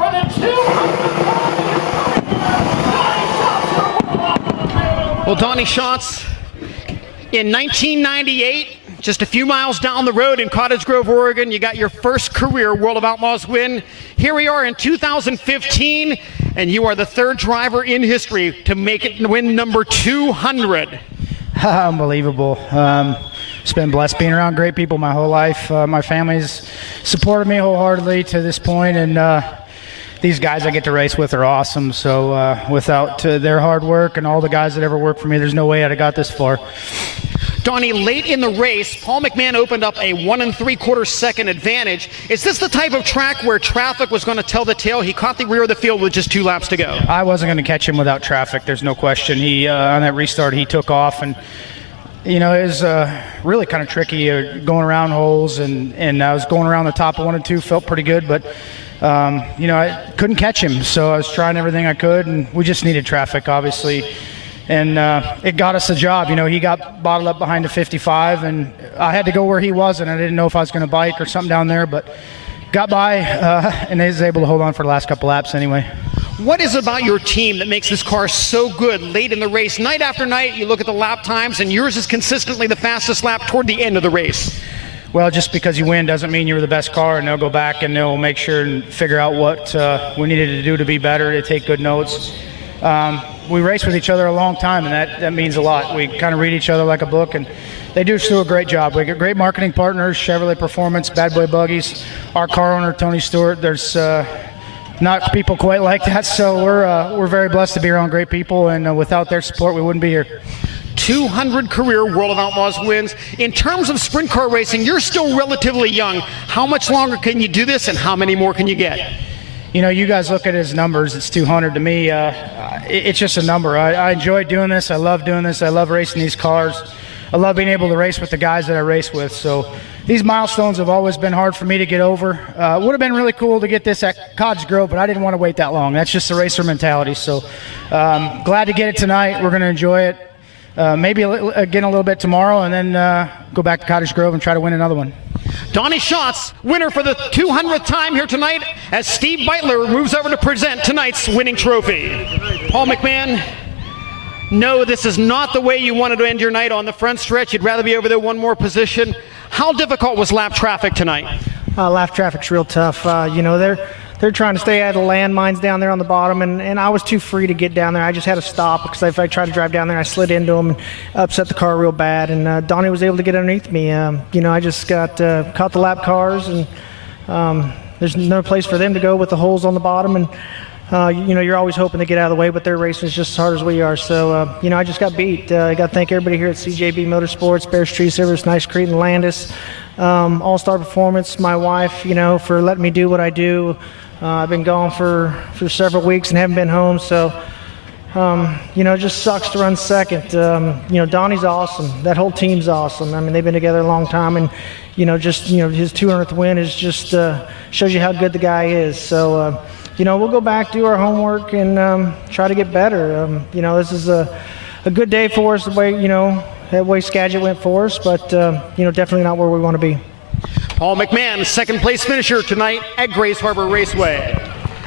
Well, Donny Schatz, in 1998, just a few miles down the road in Cottage Grove, Oregon, you got your first career World of Outlaws win. Here we are in 2015, and you are the third driver in history to make it win number 200. Unbelievable. It's been blessed being around great people my whole life. My family's supported me wholeheartedly to this point, and these guys I get to race with are awesome. So without their hard work and all the guys that ever worked for me, there's no way I'd have got this far. Donnie, late in the race, Paul McMahon opened up a 1 3/4 second advantage. Is this the type of track where traffic was going to tell the tale? He caught the rear of the field with just 2 laps to go. I wasn't going to catch him without traffic. There's no question. He on that restart, he took off, and you know, it was really kind of tricky going around holes, and I was going around the top of 1 and 2, felt pretty good, but you know, I couldn't catch him, so I was trying everything I could, and we just needed traffic, obviously. And it got us a job. You know, he got bottled up behind the 55, and I had to go where he was, and I didn't know if I was going to bike or something down there, but got by, and he was able to hold on for the last couple laps anyway. What is it about your team that makes this car so good late in the race? Night after night, you look at the lap times, and yours is consistently the fastest lap toward the end of the race. Well, just because you win doesn't mean you're the best car, and they'll go back and they'll make sure and figure out what we needed to do to be better, to take good notes. We race with each other a long time, and that means a lot. We kind of read each other like a book, and they do a great job. We got great marketing partners, Chevrolet Performance, Bad Boy Buggies, our car owner, Tony Stewart. There's not people quite like that, so we're very blessed to be around great people, and without their support, we wouldn't be here. 200 career World of Outlaws wins. In terms of sprint car racing, you're still relatively young. How much longer can you do this, and how many more can you get? You know, you guys look at it as numbers. It's 200 to me. It's just a number. I enjoy doing this. I love doing this. I love racing these cars. I love being able to race with the guys that I race with. So these milestones have always been hard for me to get over. It would have been really cool to get this at Cottage Grove, but I didn't want to wait that long. That's just the racer mentality. So glad to get it tonight. We're going to enjoy it. Maybe again a little bit tomorrow, and then go back to Cottage Grove and try to win another one. Donny Schatz, winner for the 200th time here tonight, as Steve Beitler moves over to present tonight's winning trophy. Paul McMahon, no, this is not the way you wanted to end your night on the front stretch. You'd rather be over there one more position. How difficult was lap traffic tonight? Lap traffic's real tough. You know, they're trying to stay out of the landmines down there on the bottom, and I was too free to get down there. I just had to stop, because if I tried to drive down there, I slid into them and upset the car real bad, and Donnie was able to get underneath me. You know, I just got caught the lap cars, and there's no place for them to go with the holes on the bottom, and you know, you're always hoping to get out of the way, but they're racing just as hard as we are. So, you know, I just got beat. I got to thank everybody here at CJB Motorsports, Bears Tree Service, Nice Crete and Landis, All-Star Performance, my wife, you know, for letting me do what I do. I've been gone for several weeks and haven't been home, so you know, it just sucks to run second. You know, Donnie's awesome. That whole team's awesome. I mean, they've been together a long time, and you know, just his 200th win is just shows you how good the guy is. So you know, we'll go back, do our homework, and try to get better. You know, this is a good day for us, the way that way Skagit went for us, but you know, definitely not where we want to be. Paul McMahon, second place finisher tonight at Grays Harbor Raceway.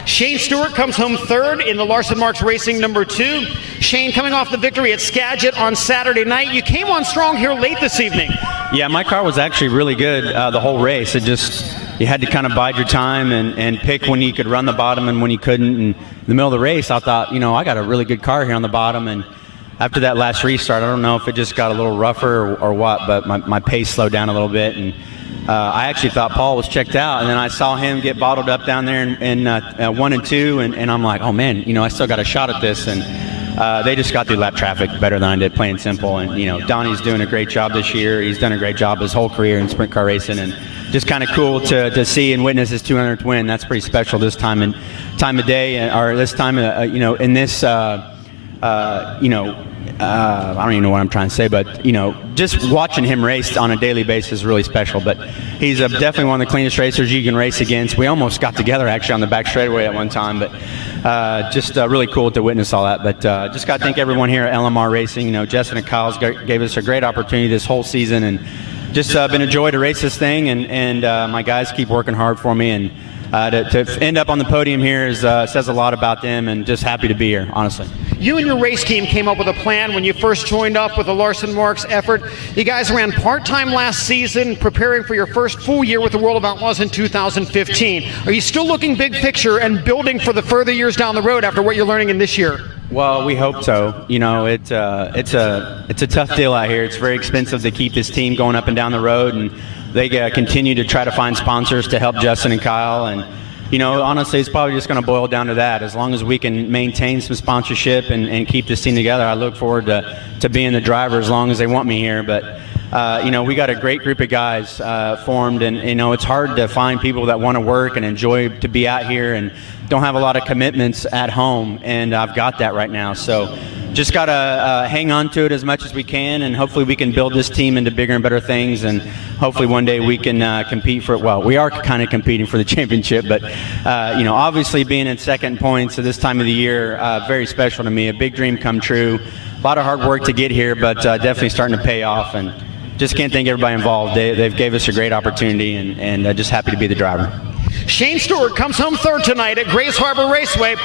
Shane Stewart comes home third in the Larson Marks Racing number 2. Shane, coming off the victory at Skagit on Saturday night, you came on strong here late this evening. Yeah, my car was actually really good the whole race. It just, you had to kind of bide your time and pick when you could run the bottom and when you couldn't. And in the middle of the race, I thought, you know, I got a really good car here on the bottom, and after that last restart, I don't know if it just got a little rougher or what, but my pace slowed down a little bit, and I actually thought Paul was checked out, and then I saw him get bottled up down there in 1 and 2, and I'm like, oh man, you know, I still got a shot at this, and they just got through lap traffic better than I did, plain and simple. And you know, Donnie's doing a great job this year. He's done a great job his whole career in sprint car racing, and just kind of cool to see and witness his 200th win. That's pretty special this time of day, or this time, you know, in this, you know. I don't even know what I'm trying to say, but you know, just watching him race on a daily basis is really special. But he's definitely one of the cleanest racers you can race against. We almost got together actually on the back straightaway at one time, but just really cool to witness all that. But just got to thank everyone here at LMR Racing. You know, Justin and Kyle's gave us a great opportunity this whole season, and just been a joy to race this thing. And my guys keep working hard for me, and to end up on the podium here says a lot about them, and just happy to be here, honestly. You and your race team came up with a plan when you first joined up with the Larson Marks effort. You guys ran part-time last season, preparing for your first full year with the World of Outlaws in 2015. Are you still looking big picture and building for the further years down the road after what you're learning in this year? Well, we hope so. You know, it's a tough deal out here. It's very expensive to keep this team going up and down the road, and they continue to try to find sponsors to help Justin and Kyle. And you know, honestly, it's probably just going to boil down to that. As long as we can maintain some sponsorship and keep this team together, I look forward to being the driver as long as they want me here. But you know, we got a great group of guys formed, and you know, it's hard to find people that want to work and enjoy to be out here and don't have a lot of commitments at home, and I've got that right now. So just got to hang on to it as much as we can, and hopefully we can build this team into bigger and better things, and hopefully one day we can compete for it. Well, we are kind of competing for the championship, but you know, obviously being in second points at this time of the year, very special to me. A big dream come true. A lot of hard work to get here, but definitely starting to pay off, and just can't thank everybody involved. They've gave us a great opportunity, and just happy to be the driver. Shane Stewart comes home third tonight at Grays Harbor Raceway.